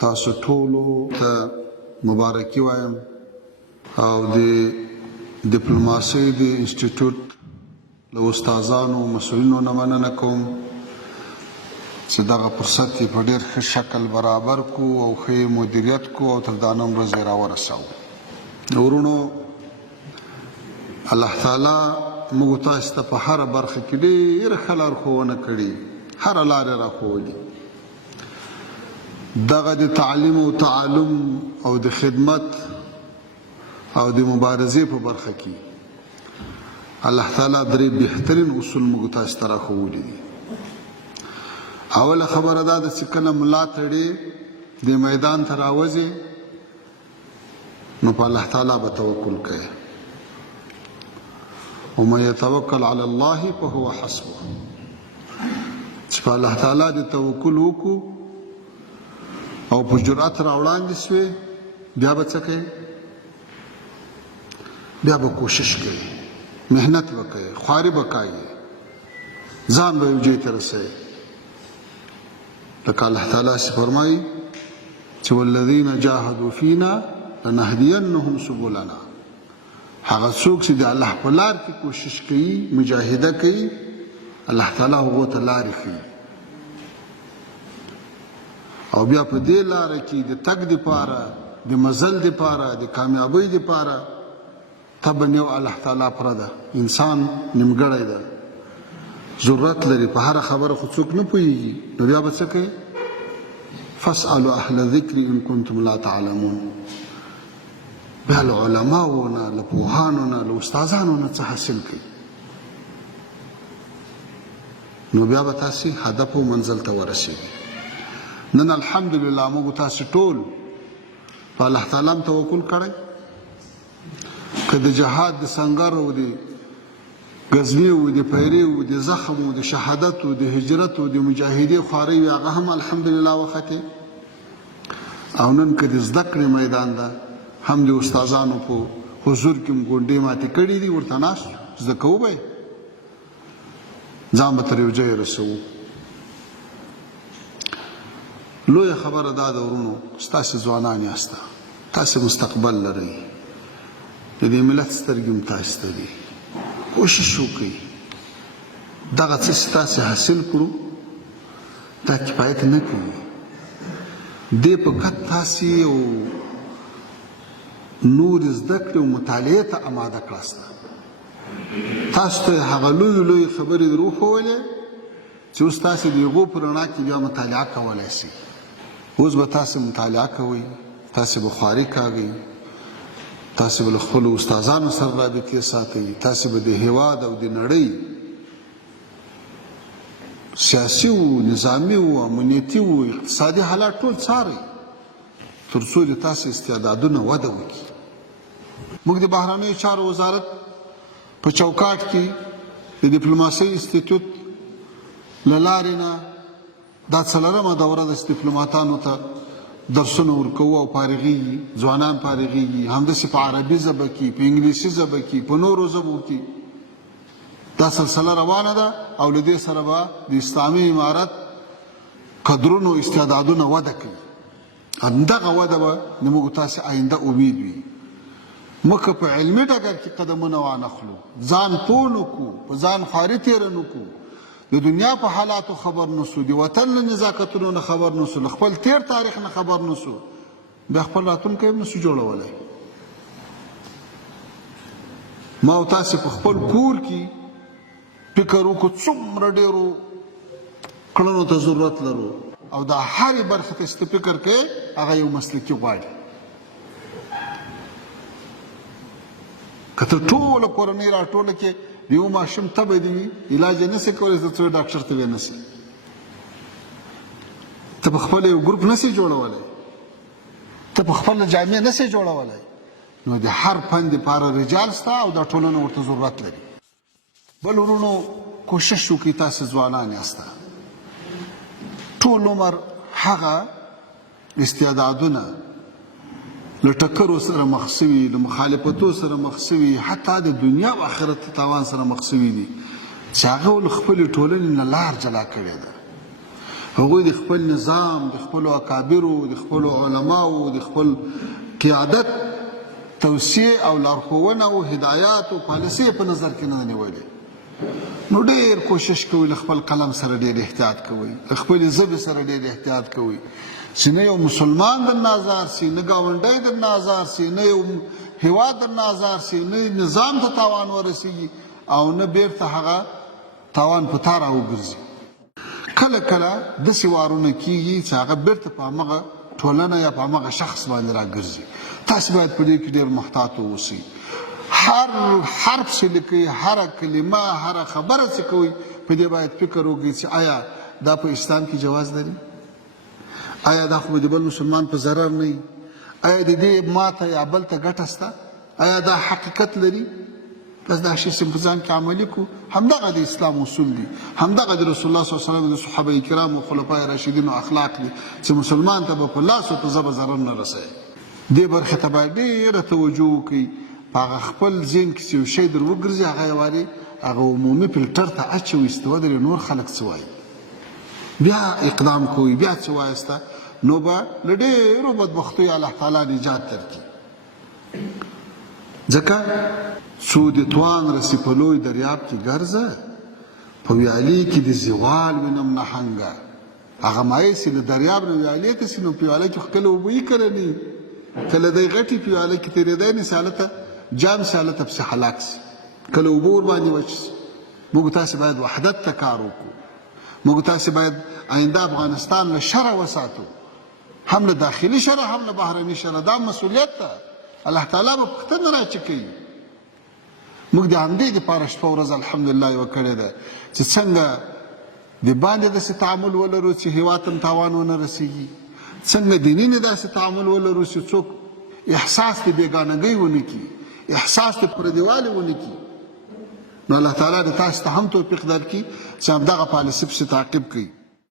تاسو ټولو ته مبارکي وایم او د ډیپلوماسۍ د انسټیټیوټ له استادانو مسؤلینو نه مننه کوم چې دغه فرصت یې په ډېر ښه شکل برابر کو او ښه مدیریت کو او تر دا نن ورځې راورساوو. ورونو، الله تعالی موږ تاسو ته په هره برخه کې ډېره ښه لارښوونه کړې، هره لاره یې راښولې. دغه د تعلیم او تعلم او د خدمت او د مبارزې په برخه کې الله تعالی درې بهترین اصول موږ تاسو ته راښولي دي. اوله خبره دا ده چې کله ملا تړې د میدان ته راوځې نو په الله تعالی به توکل کوې. ومن یتوکل علی الله فهو حسبه. چې په الله تعالی د توکل وکړو او په جرأت راوړاندې سوې بیا به څه کوې؟ بیا به کوشش کوې، محنت به کوې، خواري به کوې، ځان به یو ځای ته رسوې. لکه الله تعالی چې فرمایي چې والذین جاهدوا فینا لنهدینهم سبلنا. هغه څوک چې د الله په لار کې کوشش کوي، مجاهده کوي، الله تعالی هغو ته لارې ښیي. او بیا په دې لاره کې د تګ دپاره، د مزل دپاره، د کامیابۍ دپاره طبعا یو الله تعالی پرده، انسان نیمګړی ده، ضرورت لري، په هره خبره خو څوک نه پوهېږي. نو بیا به څه کوي؟ فاسألوا اهل ذکر ان کنتم لا تعلمون. بیا له علماو نه، له پوهانو نه، له استادانو نه څه حاصل کوي. نو بیا به تاسې هدف او منزل ته ورسېږي. نن الحمدلله موږ تاسې ټول په الله تعالی هم توکل کړی. که د جهاد د سنګر او د غزوې او د پیرې او د زخم او د شهادت او د هجرت او د مجاهدې خوارۍ وي، هغه هم الحمدلله وختې. او نن که د زده کړې میدان ده، هم د استادانو په حضور کې غونډې ماتې کړي دي، ورته ناست زده کوو به یې، ځان به تر یو ځایه رسوو. لویه خبره دا ده ورونو، ستاسې ځوانان یاست، تاسې مستقبل لرئ، د دې ملت سترګې هم تاسې ته دي. کوشش وکړئ دغه څه چې تاسې حاصل کړو دا کفایت نه کوي. دې په کټ تاسې یو نور زده کړې او مطالعې ته اماده کړاست. تاسو ته هغه لویې لویې خبرې در وښولې چې اوس تاسې د هغو په رڼا کې بیا مطالعه کولی شئ. اوس به تاسې مطالعه کوئ، تاسې به خواري کوئ، تاسې به له خپلو استادانو سره رابطې ساتئ، تاسې به د هېواد او د نړۍ سیاسي و، نظامي و، امنیتي و، اقتصادي حالات ټول څارئ تر څو د تاسې استعدادونه وده وکړي. موږ د بهرنیو چارو وزارت په چوکاټ کې د ډیپلوماسۍ انسټیټیوټ له لارې نه دا څلورمه دوره ده چې ډیپلوماتانو ته درسونه ورکوو او فارغېږي، ځوانان فارغېږي، همداسې په عربي ژبه کې، په انګلیسي ژبه کې، په نورو ژبو کې دا سلسله روانه ده. او له دې سره به د اسلامي امارت قدرونو استعدادونه وده کوي. همدغه وده به زموږ تاسې آینده امید وي. موږ په علمي ډګر کې قدمونه وانخلو، ځان پوه نه کړو، په ځان خواري تېره نه کړو، د دنیا په حالاتو خبر نسو، د وطن له نزاکتونو نه خبر نسو، له خپل تیر تاریخ نه خبر نسو، بیا خپل راتلونکی هم نسو جوړولی. ما او تاسې په خپل کور کې فکر وکړو څومره ډېرو کړنو ته ضرورت لرو، او دا هرې برخې ته چې ته فکر کوې هغه یو مسلکي غواړي. که ته ټوله کورنۍ راټوله کې د یو ماشوم تبه دي وي، علاج یې نسې کولی، ته څو ډاکټر ته یې نسې، ته په خپله یو ګروپ نسې جوړولی، ته په خپله جامع نسې جوړولی. نو د هر فن دپاره رجال سته او دا ټولنه ورته ضرورت لري. بل ورونو، کوشش وکړئ، تاسې ځوانان یاست، ټول عمر هغه استعدادونه له ټکرو سره مخ شوي، له مخالفتو سره مخ شوي، حتی د دنیا او آخرت تاوان سره مخ شوي دي چې هغه له خپلې ټولنې نه لار جلا کړې ده. هغوی د خپل نظام، د خپلو اکابرو، د خپلو علماو، د خپل قیادت توصیې او لارښوونه او هدایات او پالیسۍ په نظر کې نه نیولې. نو ډېر کوشش کوئ له خپل قلم سره ډېر احتیاط کوئ، له خپلې ژبې سره ډېر احتیاط کوئ چې نه یو مسلمان درنه ازار سي، نه ګاونډی درنه ازار سي، نه یو هیواد درنه ازار سي، نه نظام ته تاوان ورسیږي او نه بیرته هغه تاوان په تا راوګرځي. کله کله داسې وارونه کیږي چې هغه بیرته په همغه ټولنه یا په همغه شخص باندې راګرځي. تاسو باید په دې کې ډېر محتاط واوسئ. هر حرف چې لیکئ، هره کلمه، هره خبره چې کوئ، په دې باید فکر وکړئ چې آیا دا په اسلام کې جواز لري؟ آیا دا خو د بل مسلمان په ضرر نه وي؟ آیا د دې ماته یا بل ته ګټه شته؟ آیا دا حقیقت لري؟ بس دا شی په ځان کې عملي کړو. همدغه د اسلام اصول دي، همدغه د رسول الله صلی الله علیه وسلم د صحابه کرامو خلفای راشدینو اخلاق دي چې مسلمان ته به په لاس او په ژبه ضرر نه رسوي. دې برخې ته باید ډېره توجه وکړئ. په هغه خپل ذهن کې چې یو شی در وګرځي هغه یې وارې هغه عمومي فلټر ته اچوئ چې ودرې نور خلک څه وایي، بیا اقدام کوئ، بیا څه وایسته، نو به له ډېرو بدبختیو الله تعالی نجات درکړي. ځکه څو د توان رسي په لوی دریاب کې ګرځه، په ویالې کې د زوال وینم نهنګه. هغه مایې چې له دریاب نه ویالې ته سي، نو په ویاله کې خو کله اوبه یې که نه، کله دی غټې په ویاله کې تېرېدی نه سي، هلته جام سي، هلته پسې هلاک سي، کله اوبه ورباندې وچ سي. موږ تاسې باید وحدت ته کار وکړو. موږ تاسې باید آینده افغانستان له شره وساتو، هم له داخلي شره هم له بهرني شره. دا مسؤلیت ده، الله تعالی به پوښتنه راچې کوي. موږ د همدې دپاره شپه ورځ الحمدلله یوه کړې ده چې څنګه د باندې داسې تعامل ولرو چې هېواد ته تاوان ونه رسېږي، څنګه دیني نه داسې تعامل ولرو چې څوک احساس د بېګانګۍ ونه کړي، احساس د پردیوالي ونه کړي. نو الله تعالی د تاسو ته هم توفیق درکړي چې همدغه پالیسي پسې تعقیب کړئ.